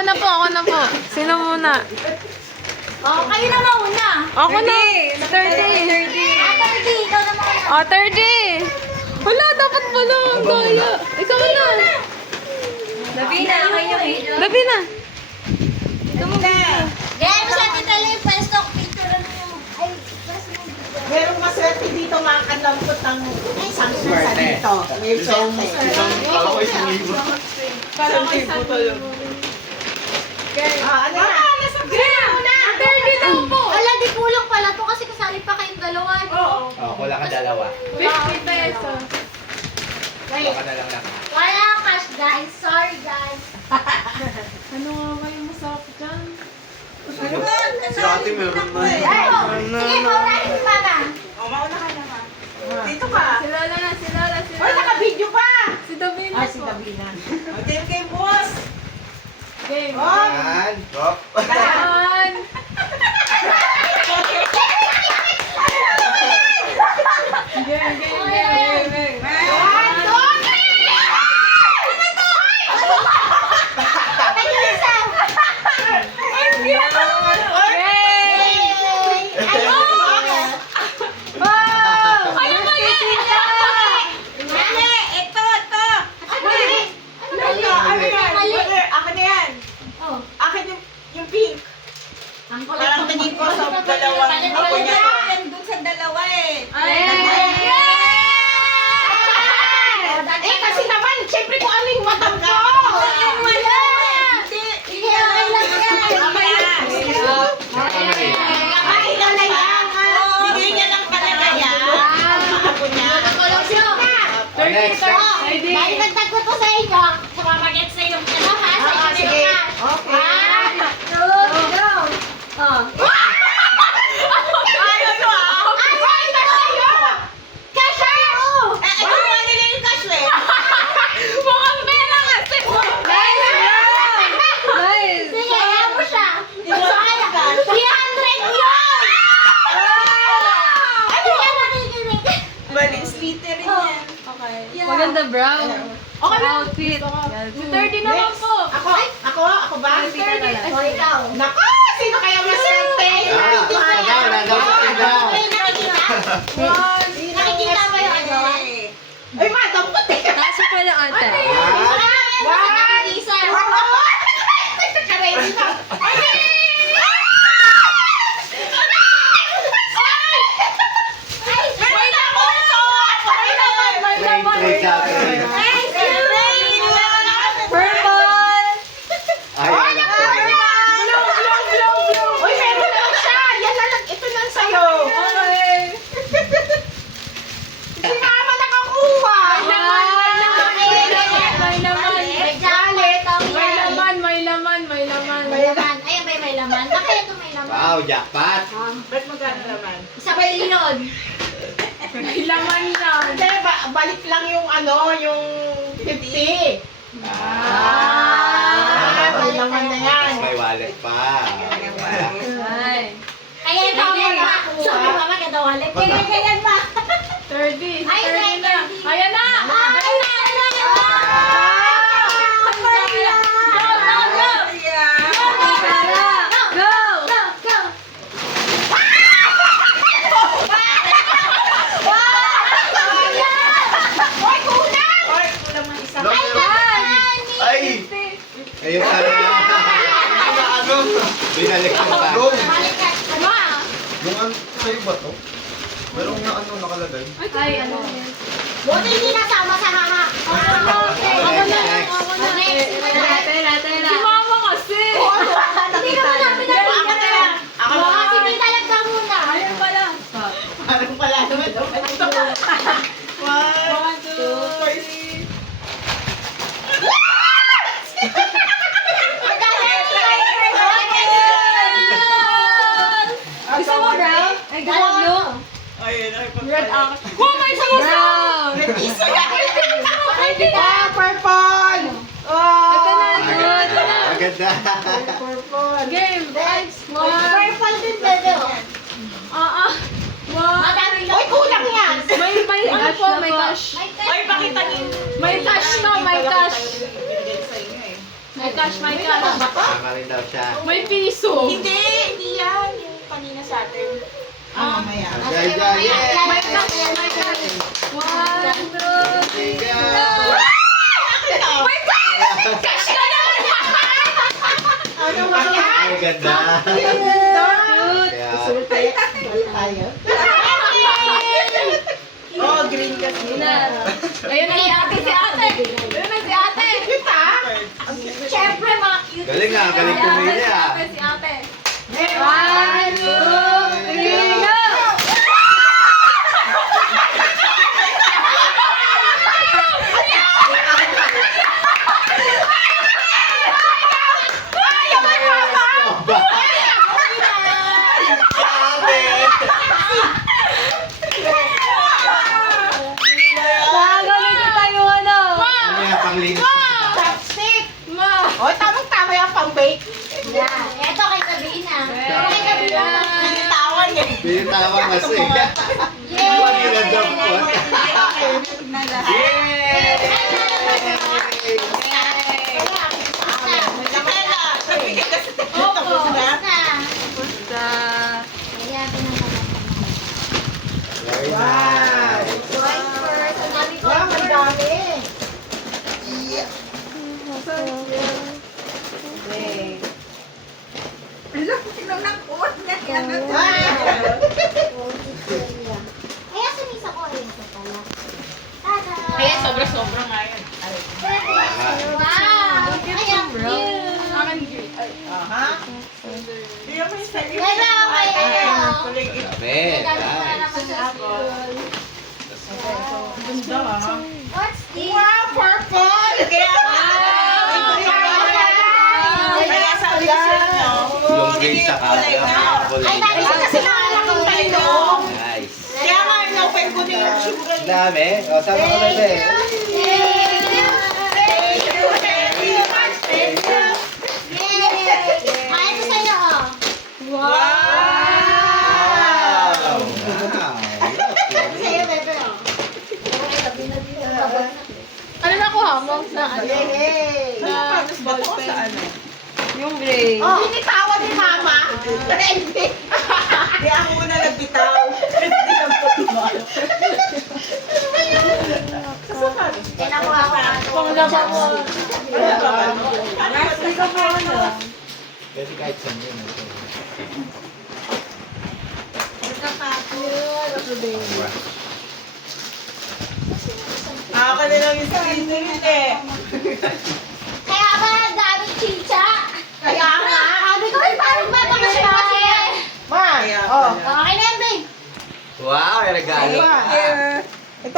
Ako na po. Sino muna? Oh, kayo na mauna. Ako na. 30. 30, ikaw na mauna. Oh, 30. Wala, dapat pala. Ang daya. Ikaw na. Davina, kayo video. Davina. Gaya mo sa Tita Lee, pwesto, picture ano yung... Ay, Merong maswerte dito mga kadampot ng isang susa dito. May swerte. Kala ko isang libo. Kala ko isang libo. Ano na? Una! 30 daw po! Ala, di kulang pala to kasi kasali pa kayong dalawa. Oo. Oh, wala ka dalawa. 50 pesos. Wala ka na lang na. Wala cash, guys. Sorry, guys. Ano nga ba yung masarap dyan? Si ate meron na. Ay, sige, paunahin si Mama. O, mauna ka naman. Dito ka. Si Lola na, si Lola, si Oy, Lola. naka-video pa! Si Davina Ay, si po. Davina. Game, boss! Game. Oh! Yan. Drop. Yan. Game. Akin na yan. Akin yung pink. Parang tingin ko sa dalawang ako niya. Doon sa dalawa eh. Eh kasi naman, syempre kung ano yung matang ko. Kailan na yan. Bigay niya lang talaga yan. Ako niya. Next. Dahil nagtag ko to sa inyo, sumamaget sa yung ano ha, sa inyo Sige. ha. Okay. 1, 2, go! Oh. Ayaw nyo ah. Ay, kayo! Kasha! Ito nga nila yung cash eh. Mukhang pera kasi. Nice. Sige, ayaw mo siya. Ito ang cash. 300 yun! Ano yan nakikinig? Balance liter rin yan. Maganda brown. Okay, outfit. Si 30 naman po. Ako ba? O, ikaw. Nako! Sino kaya maswerte? Ay, nakikita? Nakikita mo yung ano? Ay, madampot eh. Taas mo pala ate. Nakikisa. Ready na. Wait ako ito! Trade sa akin. Purple! Ay, alam ko. Uy, meron lang siya. Yan na lang. Ito lang sa'yo. Si mama nakakuha. May laman. Ayan ba yung may laman? Bakit ito may laman? Wow, jackpot. Ba't magkano naman? Isa ba yun? May laman lang. Hindi, balik lang yung ano, yung 50. May laman na yan. May wallet pa. Ay. Kaya ito ako. Sabi mama kada wallet. Ganyan pa. 30. Ay, 30 na. Ayan na. Ay, na. Oy, kulang ng isa. Ay! Ayun pala. Ano? Binalik ko pa. Yung ano, sa'yo ba to? Merong na ano nakalagay? Ay, ano. Buti hindi nasama sa haha. Si mama kasi. Hindi naman namin Ako na yan. Ako na. Kasi may talaga muna. Ayun pala. Parang pala naman. 1, 2, 3. Gusto mo brown? Ay, gusto mo blue? Ayun, Red ako. Oh, may isa mo brown. Isa yan. Ah, Purple. Oh. Ito na, ito na. Maganda. Purple. Game. One. purple din, bebe. One. Madami lang. Uy, kulang yan. May ano po, may cash. Ay, pakita niyo. May cash no, may cash. May cash, may cash. Tama rin daw siya. May piso. Hindi yan. Yung kanina sa atin. Mamaya. Jai, jai, yeah! May cash, may cash. 1, 2, 3, Tiga. go! Cash ka na! Ano ba yan? Ay, ganda. Kaya, Oh, green kasi. Ayun na si ate, si ate. Ayun na si ate. Kita? Siyempre, mga cute. galing nga, galing pumili ah. Si ate. 1, 2, 3, go! Gagawin ko tayo ano. Ano yan, panglinis? Chopstick. Ma! Oh, tamang-tama yung pang-bake. Yan. Eto kay Sabina. Kay Sabina. Pinitawan eh. Binitawan kasi. Yay! Pinadampot. Yay! Isabela, nabigay kasi tayo. Opo. Tapos na. Basta. Kaya pinangalan. Very Wow. nice. Going first. Ang dami ko. Wow, ang dami. Kaya sumisa ko. Ayun ito pala. Tada! Kaya sobra-sobra nga yun. Wow! Ay, ang cute! Akin green. Ay. Aha. Bigyan mo yung sarili. Kaya okay, ano? Dami. Gamit na Nice. naman sa school. Ganda ha. What's this? Wow, purple! Kaya Kaya sabi ko sa inyo, Yung green sa kulay kanya. na. Ay, dami ko kasi Ang palidong. Nice. Kaya nga, in-open ko na yung sugar. Dami. O, sama ka na din. Thank you very much. Thank you. Ay, ito sa'yo, oh. Wow! Ito sa'yo, bebe, oh. Ano nakuha mo? Na ano? Yay! Ano ba ito sa ano? Yung gray. Oh, binitawan ni Mama. Hindi. Hindi ako muna nagbitaw. Hindi ang putibal. Tinakuha ko nga ito. Panglaba mo. Hindi ka po ano. Pwede kahit saan yun. Ako na lang yung screen eh. Kaya ba gamit chicha? Kaya nga. Sabi ko, ay, parang babakasyon kasi. Ma, oh. Okay na yan, babe. Wow, may regalo. Thank you.